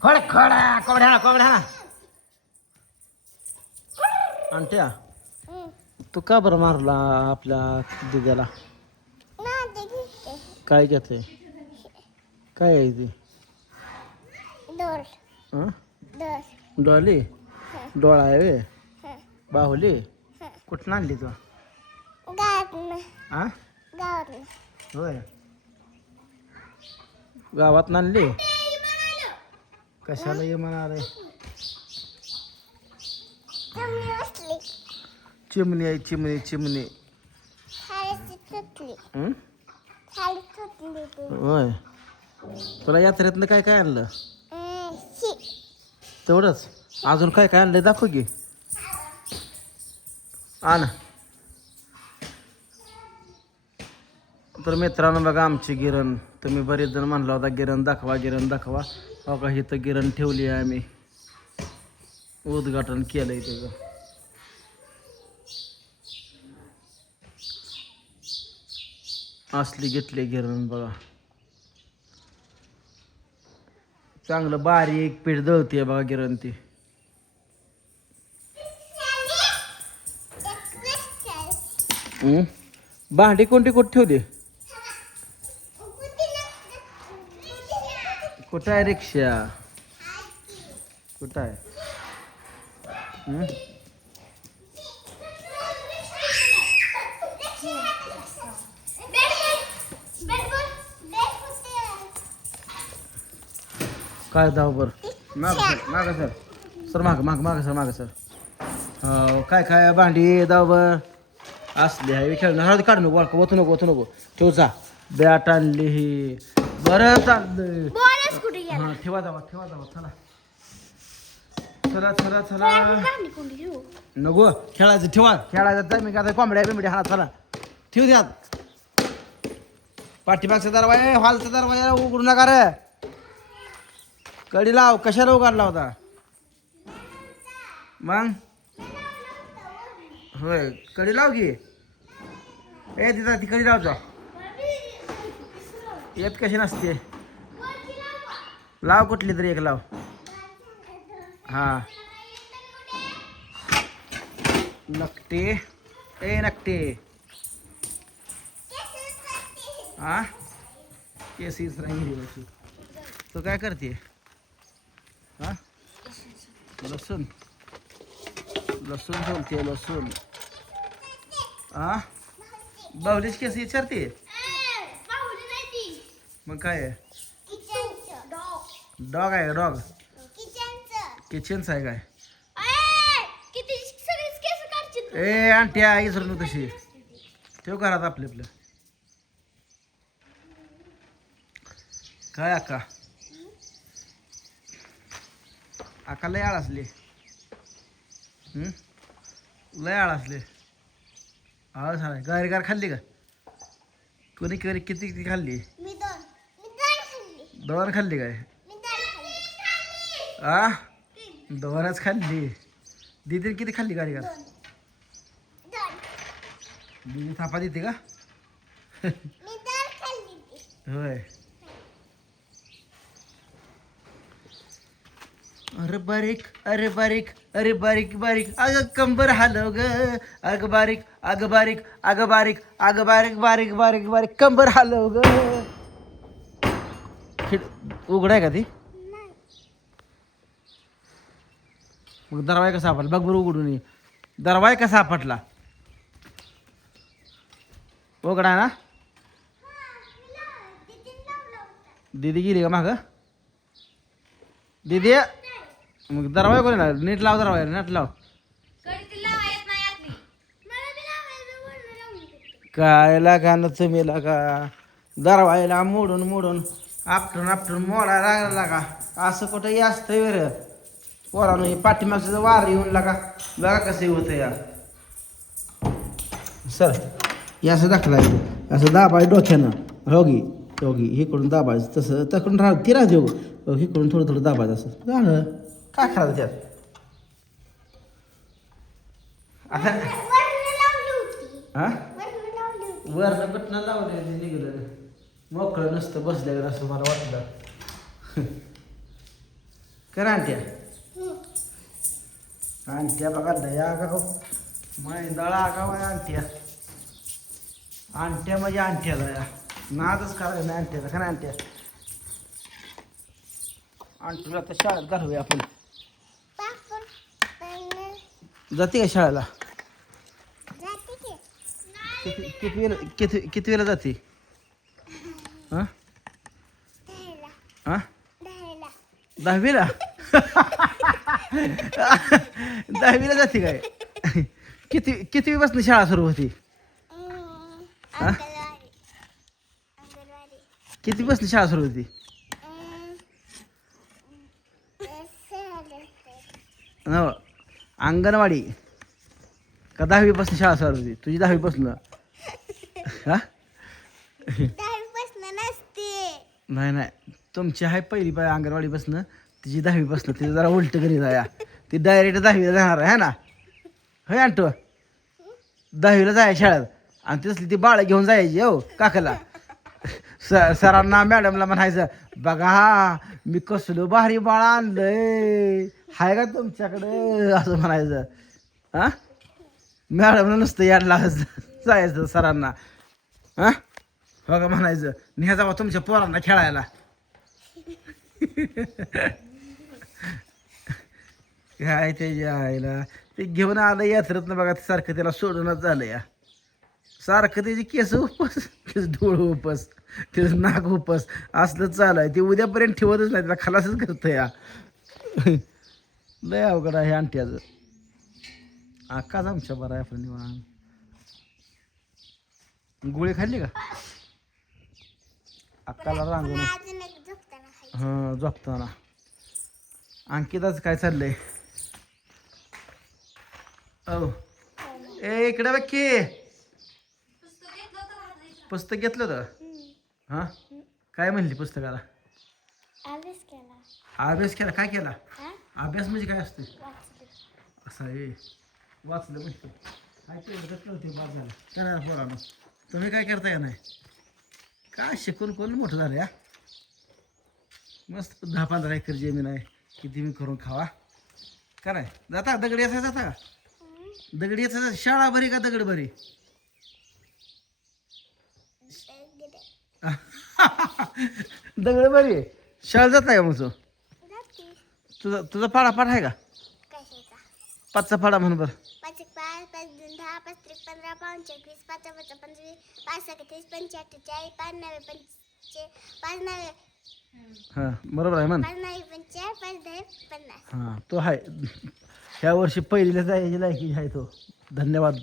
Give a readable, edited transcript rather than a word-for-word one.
खड खडा कोंबड्या आणत्या तू का बरं मारला आपल्या दिद्याला? काय घेते? काय आहे ती? डोळी डोळा आहे वे बाहुली कुठं आणली तू? आ होय गावात आणली. कशाला ये म्हणाले? चिमणी आहे चिमणी चिमणी. होय तुला यात्रेतनं काय काय आणलं? तेवढंच अजून काय काय आणलंय दाखव की. आण. तर मित्रांनो बघा आमची गिरण. तुम्ही बरेच जण म्हणला होता गिरण दाखवा गिरण दाखवा. हो का इथं गिरण ठेवली आहे आम्ही. उद्घाटन केलंय त्याचं. असली घेतली गिरण बघा. चांगलं बारीक पीठ दळते बघा गिरण ती. भांडी कोणती कुठे ठेवली? कुठं आहे रिक्षा? कुठं आहे? काय दाव बर माग सर सर माग सर. काय काय भांडी दाव बर असली आहे खेळ. हळद काढ नको ओतू नको ठेव जा. बॅट आणली ही बरं चाललंय. हा ठेवा जावा चला नको खेळायचं खेळायचं मी काय कोंबड्या हा चला ठेव द्यात. पाठीमागचा दरवाजा हॉलचा दरवाजा उघडू नका रे. कडी लाव. कशाला उघडला होता मग? होय कडी लाव की. ए तिथं ती कडी लाव जा. येत कशी नसते. लाव कुठली तरी एक लाव. हा नकटे ए नकटे. हा केसीच राहिली. तू काय करते? हा लसूण बोलते लसूण. हा बाहुलीच केस विचारते. मग काय आहे? डॉग आहे डॉग. किचनचं आहे काय? ए आंटी इसरू तशी ठेव घरात आपल्या काय अक्का लय आळ असले. लय आळ असले. आळ झाला. गार खाल्ली का? कोणी किती खाल्ली? दोन खाल्ली काय? आ दोनच खाल्ली. दीदी किती खाल्ली गाडी? दीदी थापा देते का? होय. अरे बारीक अग कंबर हलव ग. अग बारीक कंबर हलव ग. उघडाय का ती? मग दरवाजा कसा सापडला बघ बरं उघडून ये. दरवाजा कसा सापडला? उघडा ना. दीदी गेली का माग? दीदी मग दरवाजा कोणी ना नीट लाव दरवाजा नीट लाव. काय लागा ना तुम्ही लागा दरवाजाला मोडून मोडून आपटून आपटून मोडा लागला का असं कुठंही असतं वेर पोरानं हे पाठीमागचं वार येऊन लागा बघा कसं होतं या सर हे असं दाखला असं दाबाय डोक्यानं होगी होगी हे करून दाबायचं तसं तकडून ती राहते हो हे करून थोडं थोडं दाबायचं असं झालं काय करायचं त्यात आता हां वरनं बटणं लावले निघलं मोकळं नसतं बसल्यावर असं मला वाटलं करा आणत्या आणत्या बघा दया गाव मैंदळा गाव आहे आणत्या आणत्या म्हणजे आणत्या दया नादच करायला नाही आणत्याचा खरं आणत्या आणतीला तर शाळेत घालूया आपण जाते का शाळेला किती वेळा जाते हां हां 10वीला 10वीला जाते काय किती वाजता शाळा सुरू होती हां किती वाजता शाळा सुरू होती हो अंगणवाडी का 10वीपासून शाळा सुरू होती तुझी 10वीपासून हां नाही नाही तुमची आहे पहिली पाय अंगणवाडीपासून तिची 10वीपासून तिचं जरा उलट घरी जाया ती डायरेक्ट 10वीला जाणार आहे ना होय आणतो 10वीला जाय शाळेत आणि तसली ती बाळं घेऊन जायची हो काकाला सरांना मॅडमला म्हणायचं बघा मी कसलं भारी बाळ आणलंय हाय का तुमच्याकडे असं म्हणायचं हां मॅडमला नुसतं याडला जायचं सरांना हां हो का म्हणायचं न्या जावा तुमच्या पोरांना खेळायला काय त्याच्या आईला ते घेऊन आलं यात्रेत बघा सारखं त्याला सोडूनच झालं या सारखं त्याचे केस उपस त्याचं डोळ उपस त्याचं नाक उपस असलं चालू आहे ते उद्यापर्यंत ठेवतच नाही त्याला खलासच करतं या लय अवघड आहे आणट्याचं आकाच आमच्या बरं आहे आपलं निवांत गोळी खाल्ली का अक्काला रांगून हां झोपताना अंकिताच काय चाललंय ओ ए इकडे बघ की पुस्तक घेतलं होतं हां काय म्हणली पुस्तकाला अभ्यास केला काय केला अभ्यास म्हणजे काय असतं असं आहे वाचलं म्हणजे काय केलं तर कळते बाद झालं करा पोरानं तुम्ही काय करताय का नाही काय शिकून कोण मोठं झालं या मस्त 10-15 एकर जमीन आहे किती मी करून खावा काय जाता दगड याचा जाता का दगड याचा शाळा भरी का दगड भरी दगड बरी शाळा जात आहे का मग तुझा पाडापाठ आहे का 5चा पाडा म्हणून बरं 5 1 5 5 2 10 5 3 15 5 21 5 5 25 5 31 45 5 9 5 9 हां बरोबर आहे म्हण 5 9 45 5 10 50 हां तो आहे ह्या वर्षी पहिलीला जायची लायकी आहे तो धन्यवाद